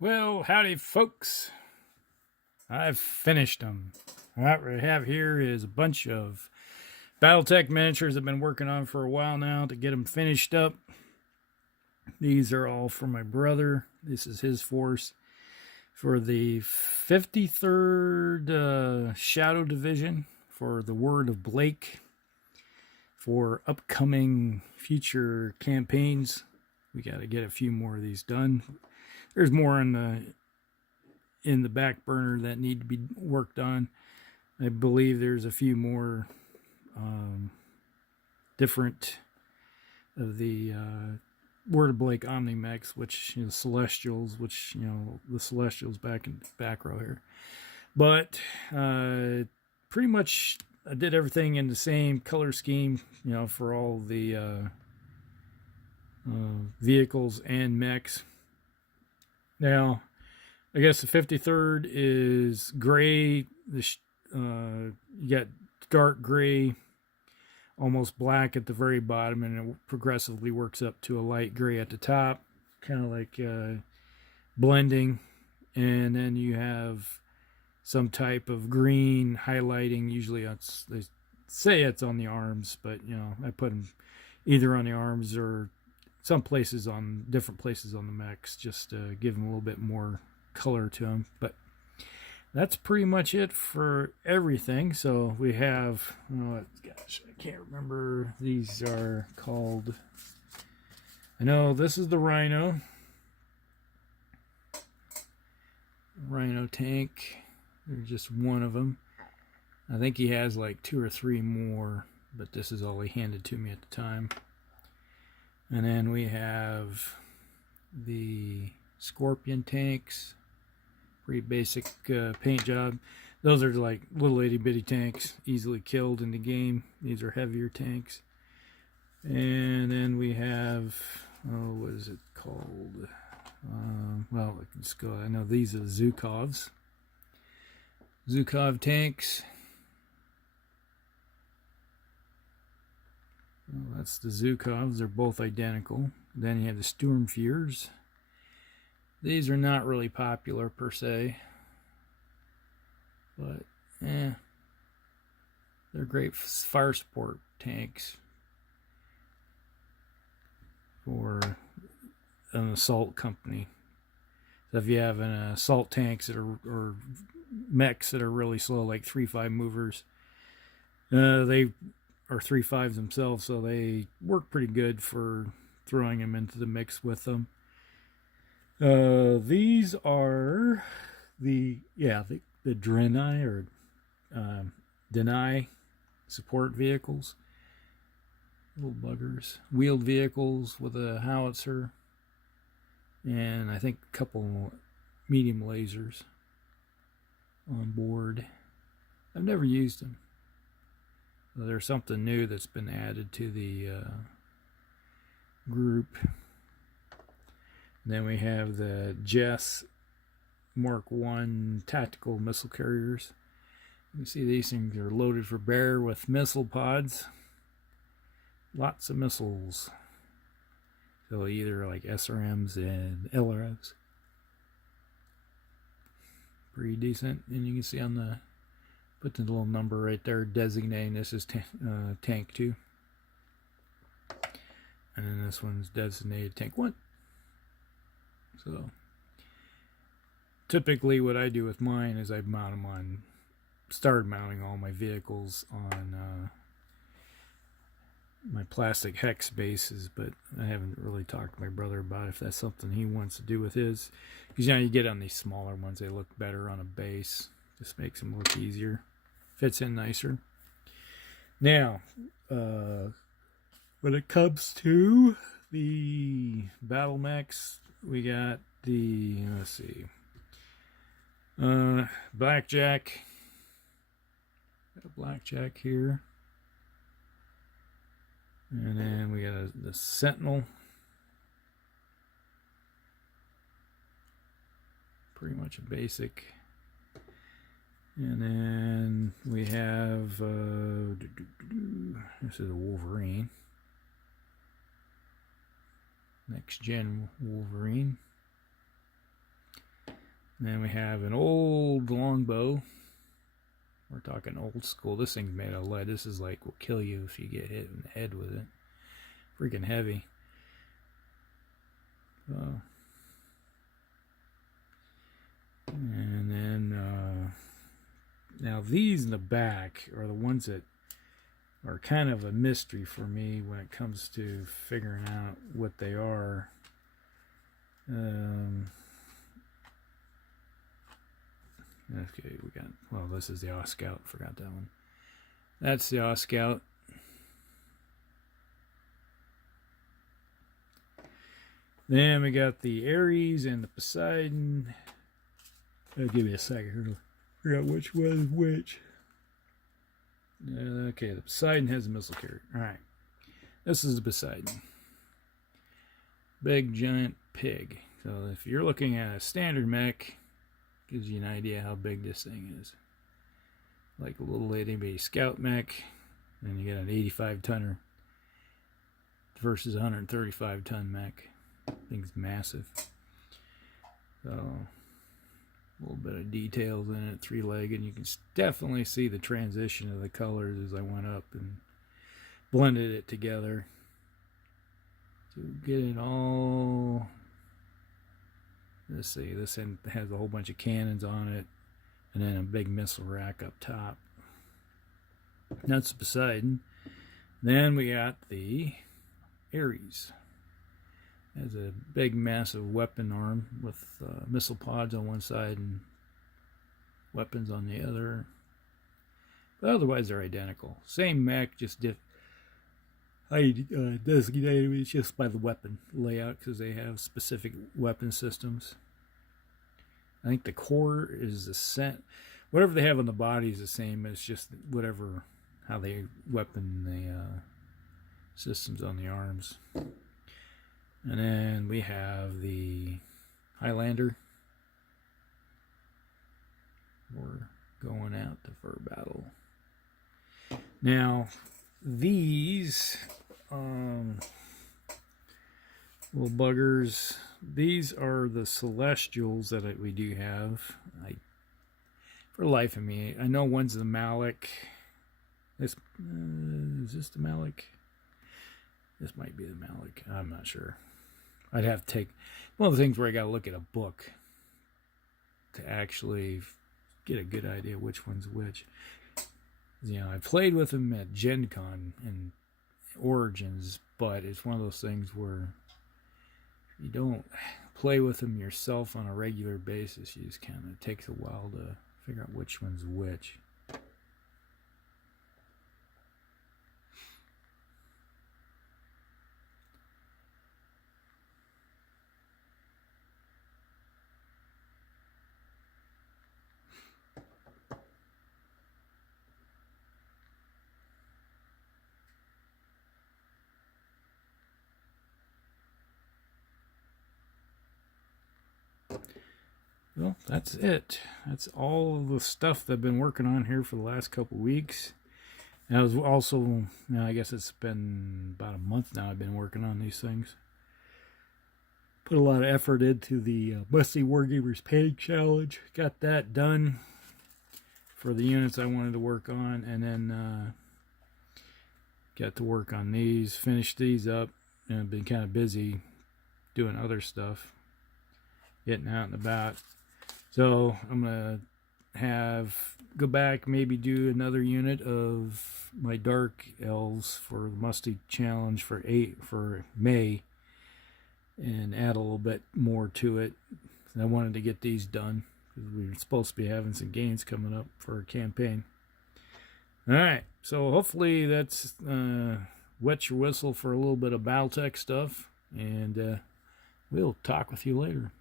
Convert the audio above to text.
Well, howdy, folks. I've finished them. What we have here is a bunch of Battletech miniatures I've been working on for a while now to get them finished up. These are all for my brother. This is his force for the 53rd Shadow Division for the Word of Blake for upcoming future campaigns. We got to get a few more of these done. There's more in the back burner that need to be worked on. I believe there's a few more different of the Word of Blake Omni-Mechs, which Celestials, which the Celestials back in the back row here. But pretty much I did everything in the same color scheme, for all the vehicles and mechs. Now, I guess the 53rd is gray. You got dark gray, almost black at the very bottom, and it progressively works up to a light gray at the top, kind of like blending. And then you have some type of green highlighting. Usually they say it's on the arms, but I put them either on the arms or some places on different places on the mechs, just to give them a little bit more color to them. But that's pretty much it for everything. So we have, gosh, I can't remember. These are called, I know this is the Rhino tank. There's just one of them. I think he has like 2 or 3 more, but this is all he handed to me at the time. And then we have the Scorpion tanks. Pretty basic paint job. Those are like little itty bitty tanks, easily killed in the game. These are heavier tanks. And then we have, what is it called? Well, let's go. I know these are Zhukovs. Zhukov tanks. Well, that's the Zhukovs. They're both identical. Then you have the Sturmfears. These are not really popular per se, but they're great fire support tanks for an assault company. So if you have an assault tanks that are, or mechs that are really slow, like 3-5 movers, they are 3-5s themselves, so they work pretty good for throwing them into the mix with them. These are the Drenai or Deny support vehicles. Little buggers. Wheeled vehicles with a howitzer. And I think a couple medium lasers on board. I've never used them. There's something new that's been added to the group. Then we have the Jess Mark I tactical missile carriers. You can see these things are loaded for bear with missile pods. Lots of missiles. So either like SRMs and LROs. Pretty decent. And you can see on the, put the little number right there designating this is tank 2. And then this one's designated tank 1. So typically what I do with mine is I mount them on, started mounting all my vehicles on my plastic hex bases, but I haven't really talked to my brother about if that's something he wants to do with his. Because you get on these smaller ones, they look better on a base. Just makes them look easier. Fits in nicer. Now, when it comes to the Battlemechs, we got the, let's see, Blackjack. Got a Blackjack here. And then we got the Sentinel. Pretty much a basic. And then we have, this is a Wolverine. Next gen Wolverine. Then we have an old longbow. We're talking old school. This thing's made of lead. This is like will kill you if you get hit in the head with it. Freaking heavy. And then now these in the back are the ones that are kind of a mystery for me when it comes to figuring out what they are. Okay, we got, well, this is the Oscout. Forgot that one. That's the Oscout. Then we got the Ares and the Poseidon. Give me a second here to figure out which was which. Okay, the Poseidon has a missile carrier. Alright. This is the Poseidon. Big, giant pig. So if you're looking at a standard mech, gives you an idea how big this thing is. Like a little itty bitty scout mech. And you got an 85 tonner versus a 135 ton mech. Thing's massive. So a little bit of details in it, three-legged. You can definitely see the transition of the colors as I went up and blended it together to get it all. Let's see, this end has a whole bunch of cannons on it and then a big missile rack up top. That's Poseidon. Then we got the Ares. Has a big, massive weapon arm with missile pods on one side and weapons on the other. But otherwise, they're identical. Same mech, just designated it's just by the weapon layout because they have specific weapon systems. I think the core is the same. Whatever they have on the body is the same. It's just whatever how they weapon the systems on the arms. And then we have the Highlander. We're going out for battle. Now, these little buggers, these are the Celestials that we do have. For the life of me, I know one's the Malik. This is this the Malik? This might be the Malik. I'm not sure. I'd have to take one of the things where I got to look at a book to actually get a good idea which one's which. You know, I played with them at Gen Con and Origins, but it's one of those things where you don't play with them yourself on a regular basis. You just kind of takes a while to figure out which one's which. Well, that's it. That's all the stuff that I've been working on here for the last couple weeks. And I was also, I guess it's been about a month now I've been working on these things. Put a lot of effort into the Musty Wargamers Paid Challenge. Got that done for the units I wanted to work on. And then got to work on these. Finished these up. And I've been kind of busy doing other stuff. Getting out and about. So I'm going to go back, maybe do another unit of my Dark Elves for the Musty Challenge for May. And add a little bit more to it. I wanted to get these done because we were supposed to be having some gains coming up for our campaign. Alright, so hopefully that's wet your whistle for a little bit of Battletech stuff. And we'll talk with you later.